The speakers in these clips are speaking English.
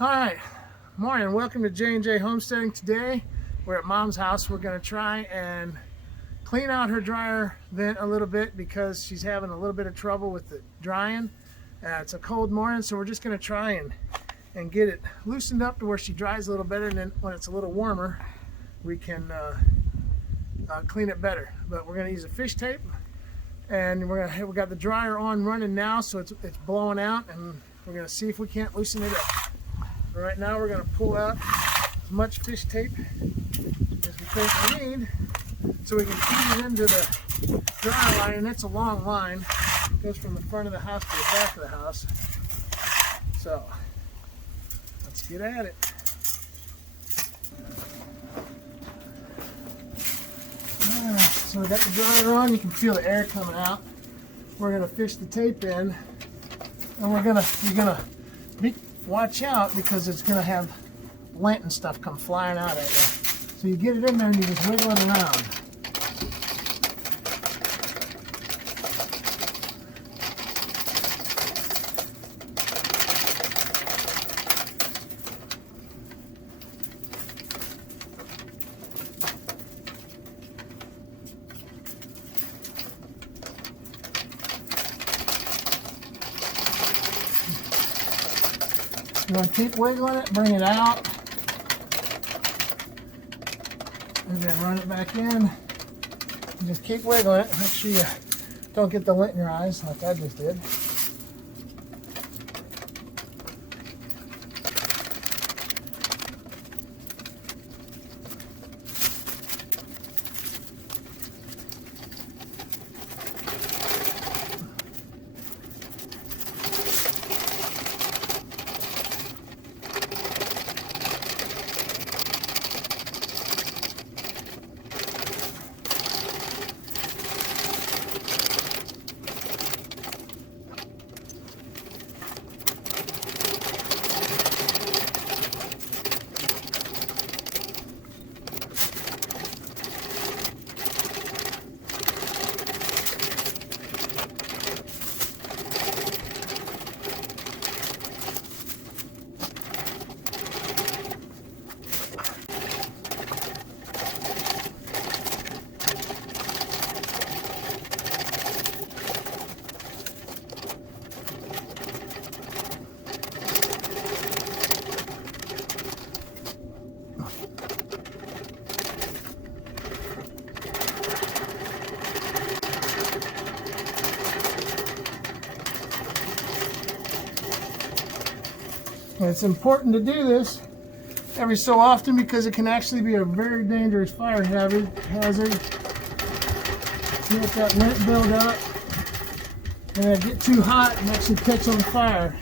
All right, morning. Welcome to J&J Homesteading. Today, we're at Mom's house. We're going to try and clean out her dryer vent a little bit because she's having a little bit of trouble with the drying. It's a cold morning, so we're just going to try and get it loosened up to where she dries a little better, and then when it's a little warmer, we can clean it better. But we're going to use a fish tape, and we got the dryer on running now, so it's blowing out, and we're going to see if we can't loosen it up. Right now we're going to pull out as much fish tape as we think we need so we can feed it into the dryer line, and it's a long line. It goes from the front of the house to the back of the house. So let's get at it. So we got the dryer on. You can feel the air coming out. We're going to fish the tape in, and you're going to watch out because it's going to have lint and stuff come flying out at you. So you get it in there and you just wiggle it around. You want to keep wiggling it, bring it out, and then run it back in. And just keep wiggling it. Make sure you don't get the lint in your eyes like I just did. And it's important to do this every so often because it can actually be a very dangerous fire hazard. You let that lint build up and it get too hot and actually catch on fire.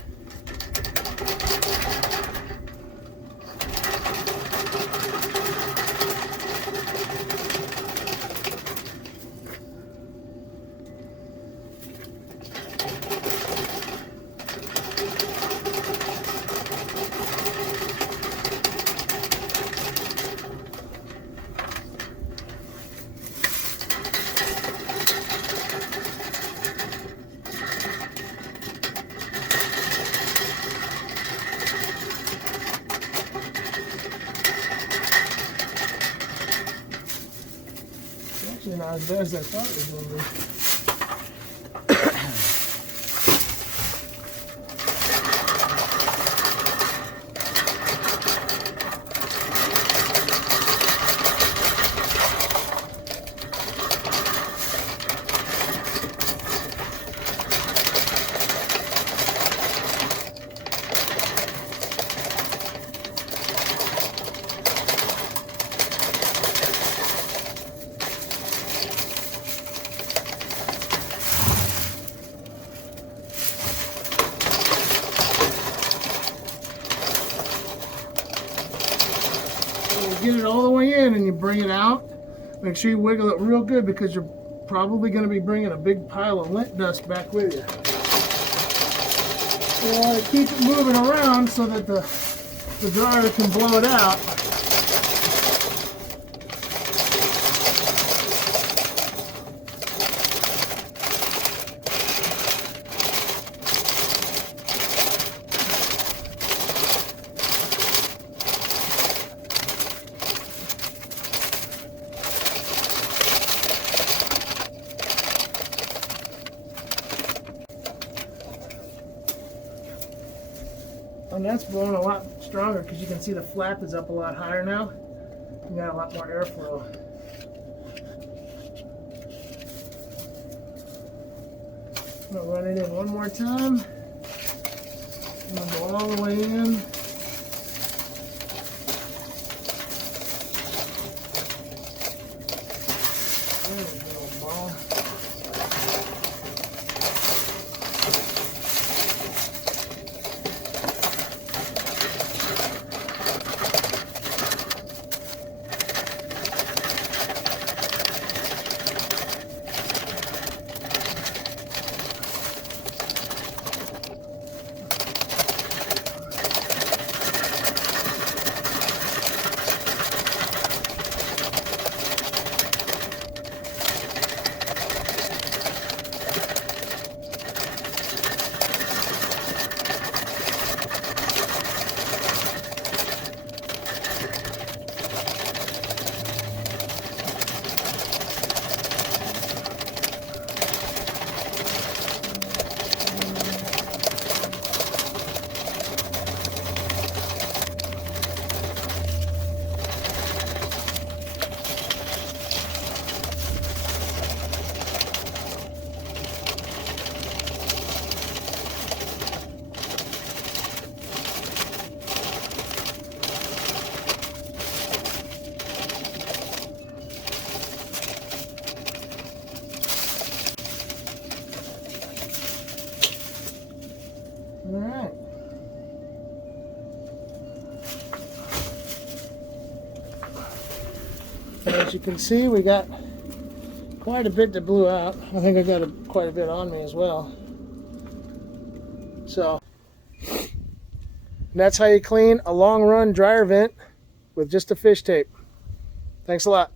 Actually not as bad as I thought it was going to be. Get it all the way in and you bring it out. Make sure you wiggle it real good because you're probably going to be bringing a big pile of lint dust back with you. You want to keep it moving around so that the dryer can blow it out. And that's blowing a lot stronger because you can see the flap is up a lot higher now. You got a lot more airflow. I'm gonna run it in one more time. I'm gonna go all the way in. There we go, ball. All right. And as you can see, we got quite a bit that blew out. I think I got quite a bit on me as well. So that's how you clean a long run dryer vent with just a fish tape. Thanks a lot.